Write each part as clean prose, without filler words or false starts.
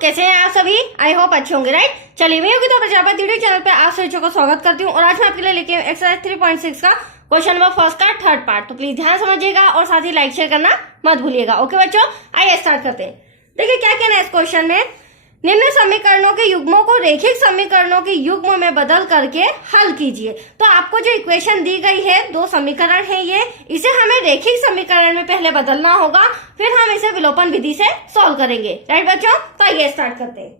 कैसे हैं आप सभी? आई होप अच्छे होंगे, राइट। चलिए, मैं योगिता प्रजापति वीडियो चैनल पे आप सभी को स्वागत करती हूँ और आज मैं आपके लिए लेके एक्सरसाइज 3.6 का क्वेश्चन नंबर फर्स्ट का थर्ड पार्ट। तो प्लीज ध्यान समझिएगा और साथ ही लाइक शेयर करना मत भूलिएगा। ओके बच्चों, आइए स्टार्ट करते हैं। देखिए क्या कहना है इस क्वेश्चन में। निम्न समीकरणों के युग्मों को रैखिक समीकरणों के युग्म में बदल करके हल कीजिए। तो आपको जो इक्वेशन दी गई है, दो समीकरण है ये, इसे हमें रैखिक समीकरण में पहले बदलना होगा, फिर हम इसे विलोपन विधि से सॉल्व करेंगे, राइट बच्चों। तो आइए स्टार्ट करते हैं।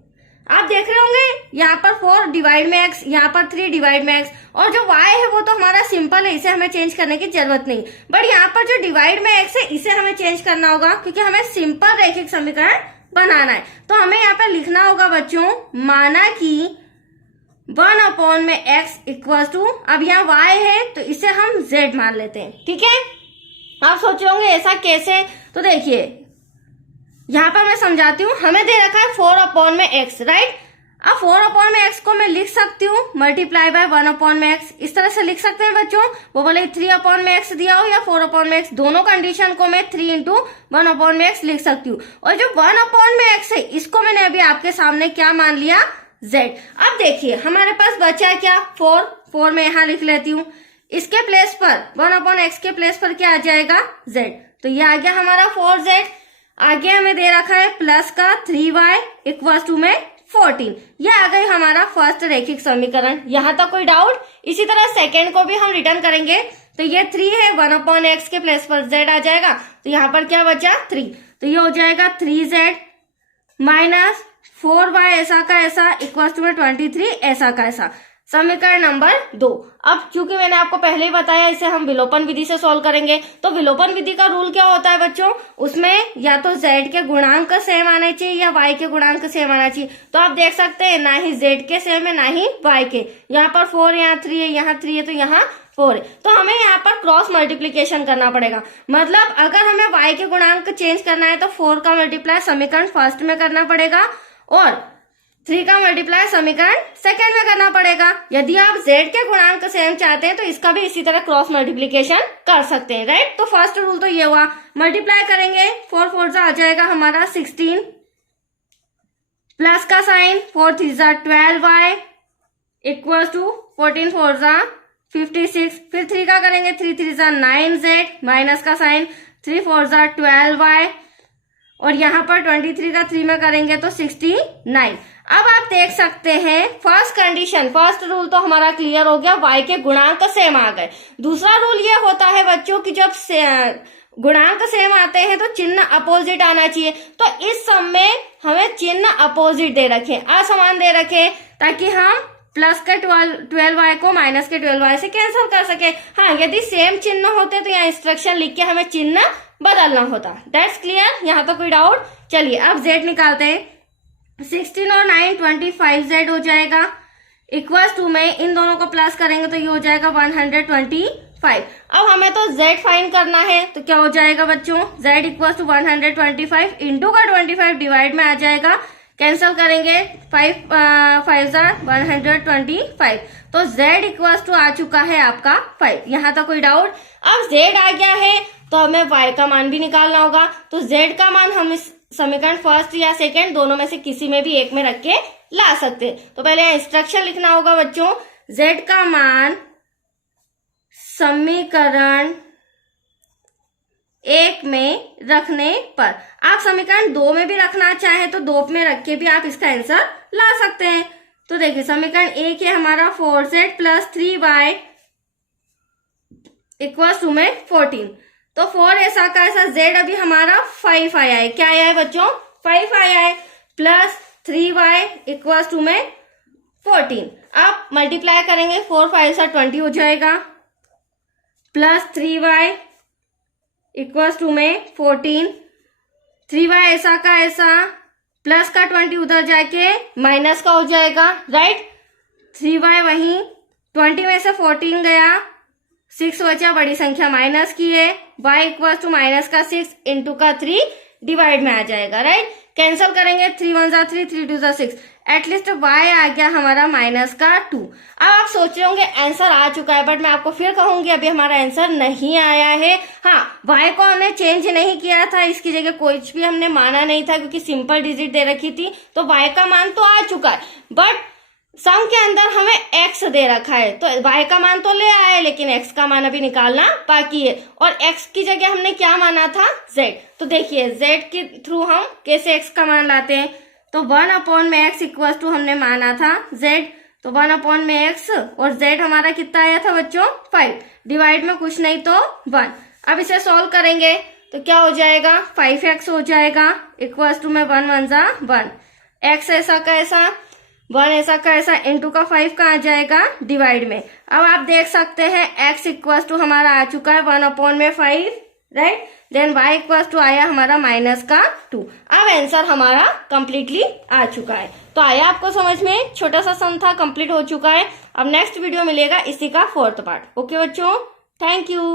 आप देख रहे होंगे यहाँ पर 4 डिवाइड में x, यहाँ पर 3 डिवाइड में x, और जो y है वो तो हमारा सिंपल है, इसे हमें चेंज करने की जरूरत नहीं। बट यहाँ पर जो डिवाइड में x है इसे हमें चेंज करना होगा, क्योंकि हमें सिंपल रैखिक समीकरण बनाना है। तो हमें यहाँ पर लिखना होगा बच्चों, माना कि 1 में x इक्वल टू, अब यहाँ y है तो इसे हम z मान लेते हैं, ठीक है। आप सोच रहे होंगे ऐसा कैसे, तो देखिए यहाँ पर मैं समझाती हूँ। हमें दे रखा है 4 में x, राइट। अब 4 में x को मैं लिख सकती हूँ मल्टीप्लाई बाय 1 में x, इस तरह से लिख सकते हैं बच्चों। वो बोले 3 में x दिया हो या 4 में x, दोनों कंडीशन को मैं 3 इंटू 1 में x लिख सकती हूँ। और जो 1 में x है इसको मैंने अभी आपके सामने क्या मान लिया, z। अब देखिए हमारे पास बचा क्या, 4 में यहाँ लिख लेती हूँ। इसके प्लेस पर 1/x के प्लेस पर क्या आ जाएगा, z। तो ये आ गया हमारा 4z। आगे हमें दे रखा है प्लस का 3y इक्वल्स टू में 14। ये आ गई हमारा फर्स्ट रैखिक समीकरण। यहाँ तक कोई डाउट? इसी तरह सेकेंड को भी हम रिटर्न करेंगे। तो ये 3 है, 1/x के प्लेस पर z आ जाएगा, तो यहाँ पर क्या बचा 3। तो ये हो जाएगा 3z माइनस 4y ऐसा का ऐसा इक्वल्स टू में 23 ऐसा का ऐसा। समीकरण नंबर 2। अब क्योंकि मैंने आपको पहले ही बताया इसे हम विलोपन विधि से सॉल्व करेंगे, तो विलोपन विधि का रूल क्या होता है बच्चों, उसमें या तो z के गुणांक सेम आने चाहिए या y के गुणांक सेम आना चाहिए। तो आप देख सकते हैं ना ही z के सेम है ना ही y के। यहाँ पर 4 यहाँ 3 है, यहाँ 3 है तो यहाँ 4 है। तो हमें यहाँ पर क्रॉस मल्टीप्लीकेशन करना पड़ेगा। मतलब अगर हमें y के गुणांक चेंज करना है तो 4 का मल्टीप्लाई समीकरण फर्स्ट में करना पड़ेगा और 3 का मल्टीप्लाई समीकरण सेकेंड में करना पड़ेगा। यदि आप z के गुणांक सेम चाहते हैं तो इसका भी इसी तरह क्रॉस मल्टीप्लीकेशन कर सकते हैं, राइट। तो फर्स्ट रूल तो ये हुआ, मल्टीप्लाई करेंगे 4 4 आ जाएगा हमारा 16, प्लस का साइन 4 3 12y इक्वल्स टू 14 4 56। फिर 3 का करेंगे 3 3 9z माइनस का साइन 3 4 12y, और यहाँ पर 23 का 3 में करेंगे तो 69। अब आप देख सकते हैं फर्स्ट कंडीशन, फर्स्ट रूल तो हमारा क्लियर हो गया, y के गुणांक सेम आ गए। दूसरा रूल ये होता है बच्चों कि जब गुणांक सेम आते हैं तो चिन्ह अपोजिट आना चाहिए। तो इस सम में हमें चिन्ह अपोजिट दे रखे, असमान दे रखे, ताकि हम प्लस के 12y को माइनस के 12y से कैंसिल कर सके। हाँ, यदि सेम चिन्ह होते तो यहाँ इंस्ट्रक्शन लिख के हमें चिन्ह बदलना होता। That's clear? यहाँ तो कोई डाउट? चलिए अब z निकालते हैं। 16 और 9 25z हो जाएगा इक्वल्स टू में इन दोनों को प्लस करेंगे तो ये हो जाएगा 125। अब हमें तो z फाइंड करना है, तो क्या हो जाएगा बच्चों, z इक्वल्स टू 125 इंटू का 25 डिवाइड में आ जाएगा, कैंसिल करेंगे 5 5 125। तो z इक्वल्स टू आ चुका है आपका 5। यहाँ तक कोई डाउट? अब z आ गया है तो हमें y का मान भी निकालना होगा। तो z का मान हम इस समीकरण फर्स्ट या सेकंड दोनों में से किसी में भी एक में रख के ला सकते हैं। तो पहले इंस्ट्रक्शन लिखना होगा बच्चों, z का मान समीकरण 1 में रखने पर, आप समीकरण 2 में भी रखना चाहे तो 2 में रख के भी आप इसका आंसर ला सकते हैं। तो देखिए समीकरण 1 है हमारा 4z plus 3y equals to में 14। तो 4 ऐसा का ऐसा, z अभी हमारा 5 आया है। क्या आया है बच्चों, 5 आया है, प्लस 3y इक्वल्स टू में 14। अब मल्टीप्लाई करेंगे 4 5 20 हो जाएगा, प्लस 3y इक्वल्स टू में 14। 3y ऐसा का ऐसा, प्लस का 20 उधर जाके माइनस का हो जाएगा, राइट। 3y वहीं 20 में से 14 गया, 6 बचा, बड़ी संख्या माइनस की है, y इक्वल्स टू माइनस का 6 इंटू का 3 डिवाइड में आ जाएगा, राइट। कैंसिल करेंगे, 3 1 जा 3, 3 2 जा 6, एटलीस्ट y आ गया हमारा माइनस का 2। अब आप सोच रहे होंगे आंसर आ चुका है, बट मैं आपको फिर कहूंगी अभी हमारा आंसर नहीं आया है। हाँ, y को हमने चेंज नहीं किया था, इसकी जगह कुछ भी हमने माना नहीं था क्योंकि सिंपल डिजिट दे रखी थी, तो y का मान तो आ चुका है, बट सम के अंदर हमें x दे रखा है, तो y का मान तो ले आए लेकिन x का मान अभी निकालना बाकी है। और x की जगह हमने क्या माना था, z। तो देखिए z के थ्रू हम कैसे x का मान लाते हैं, तो 1/x इक्वल टू हमने माना था z, तो 1/x और z हमारा कितना आया था बच्चों 5, डिवाइड में कुछ नहीं तो 1। अब इसे सॉल्व करेंगे तो क्या हो जाएगा, 5x हो जाएगा इक्वल टू में 1 1 जा 1, x ऐसा का ऐसा 1 ऐसा का ऐसा इंटू का 5 का आ जाएगा डिवाइड में। अब आप देख सकते हैं x इक्वल टू हमारा आ चुका है 1/5, right. Then y equal to आया हमारा माइनस का 2। अब आंसर हमारा कंप्लीटली आ चुका है। तो आया आपको समझ में, छोटा सा सम था, कंप्लीट हो चुका है। अब नेक्स्ट वीडियो मिलेगा इसी का 4th पार्ट। ओके बच्चों, थैंक यू।